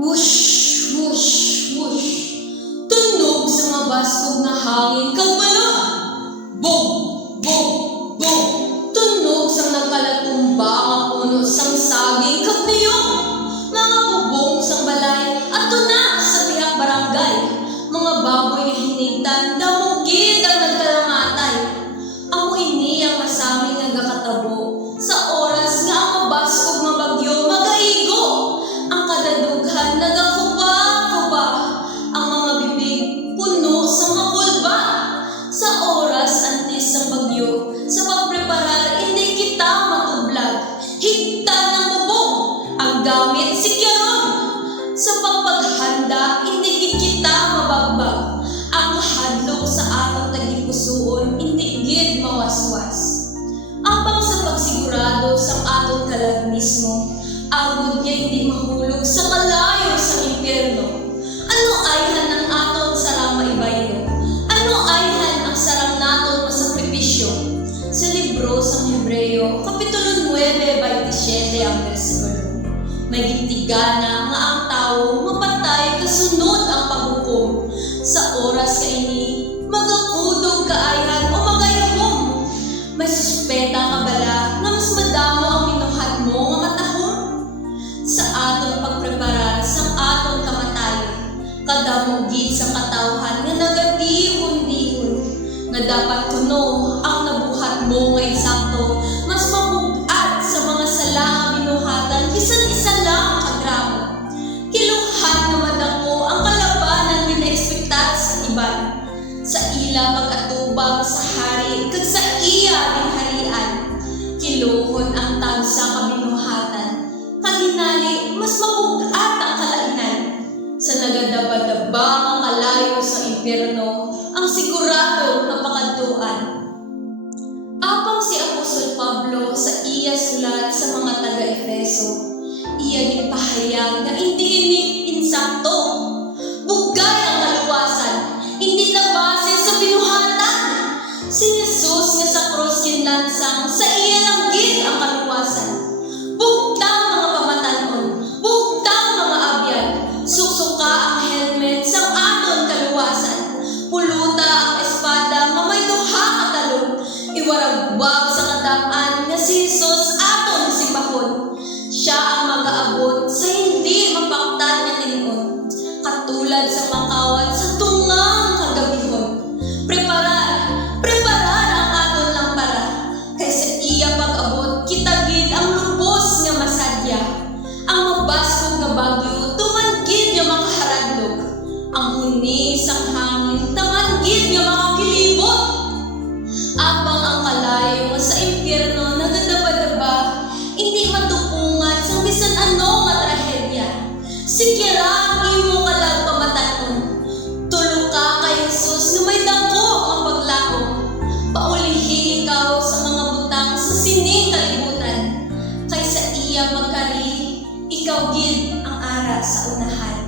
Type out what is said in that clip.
Whoosh, whoosh, whoosh. Tunog sa mga basog na hangin kag balon. Boom, boom, boom. Tunog sa nagkalatumba nga puno sang saging kag niyong. Mga bubong sang balay ato na sa tihak barangay. Mga baboy nga hinigtan damugid ang nagkalamatay. Amo ini ang masaming nagakatabo sa oras nga ang mabaskog nga bagyo magaigo. Ang kadadughan nagakuba-kuba, ang mga bibig puno sa mga pulba. Sa oras antes ng bagyo, sa pagpreparar hindi kita matublag. Higtan ng bubong, ang gamit sikyaron. Sa pagpaghanda hindi kita mabagbag. Ang hadlok sa atong tagipusoon hindi gid mawaswas. Apang sa pagsigurado sa atong kalag mismo, agod niya hindi mahulog sa kalayo sa impyerno. Ano ayhan ang aton sarang maibaylo? Ano ayhan ang sarang naton masakripisyo? Sa libro sa Hebreo, Kapitulo 9:27 ang versikulo. May gintigana nga ang tao mapatay kasunod ang paghukom. Sa oras kaini, magakudog kaayhan o magayahom. May suspeta ka bala na mas madamo ang minuhat mo nga matahon. Sa aton pagpreparar sa aton kamatayon, kadamugid sa katawhan nga nagadihon-dihon, nga dapat tuno ang nabuhat mo nga eksakto, mas mabugat sa mga sala nga binuhatan, bisan isa lang kagramo. Kiluhan na madako ang kalabanan nga naekspektat sa iban. Sa ila pag-atubang sa hari, kag sa iya ginharian, kiluhon ang tagsa kabinuhatan. Kaginali, mas mabugat ang kalainan. Sa nagadaba-daba ang kalayo sa impyerno, ang sigurado na pakadtuan. Apang si Apostol Pablo sa iya sulat sa mga taga-Efeso, iya gipahayag nga hindi ini insakto. Bugay ang kaluwasan, hindi na base sa binuhatan. Si Jesus nga sa krus kinlansang, sa iya lang gid ang kaluwasan. Bugtang mga pamatanon, bugtang mga abyan, suksuka ang helmet sang aton kaluwasan. Puluta ang espada nga may duha ka talon, iwaragwag sa kadam-an nga si Jesus aton sipahon. Siya ang mag-aabot sa hindi mapaktan nga tinuod, katulad sa makawat sa tungang kagabihon. Preparar ang aton lampara, kay sa iya pag-abot kita gid ang lubos nga masadya. Ang mabaskog nga bagyo tuman gid nga makaharadlok, ang huni sang hangin taman gid nga makakilibot. Apang ang kalayo nga sa impyerno nagadaba-daba, hindi matupungan sa bisan ano nga trahedya. Sikira ang imo kalag pamatanon. Tulo ka kay Jesus nga may dako ang paglaom. Paulihin ikaw sa mga butang sa sining kalibutan. Kay sa iya magkari, ikaw gid ang ara sa unahan.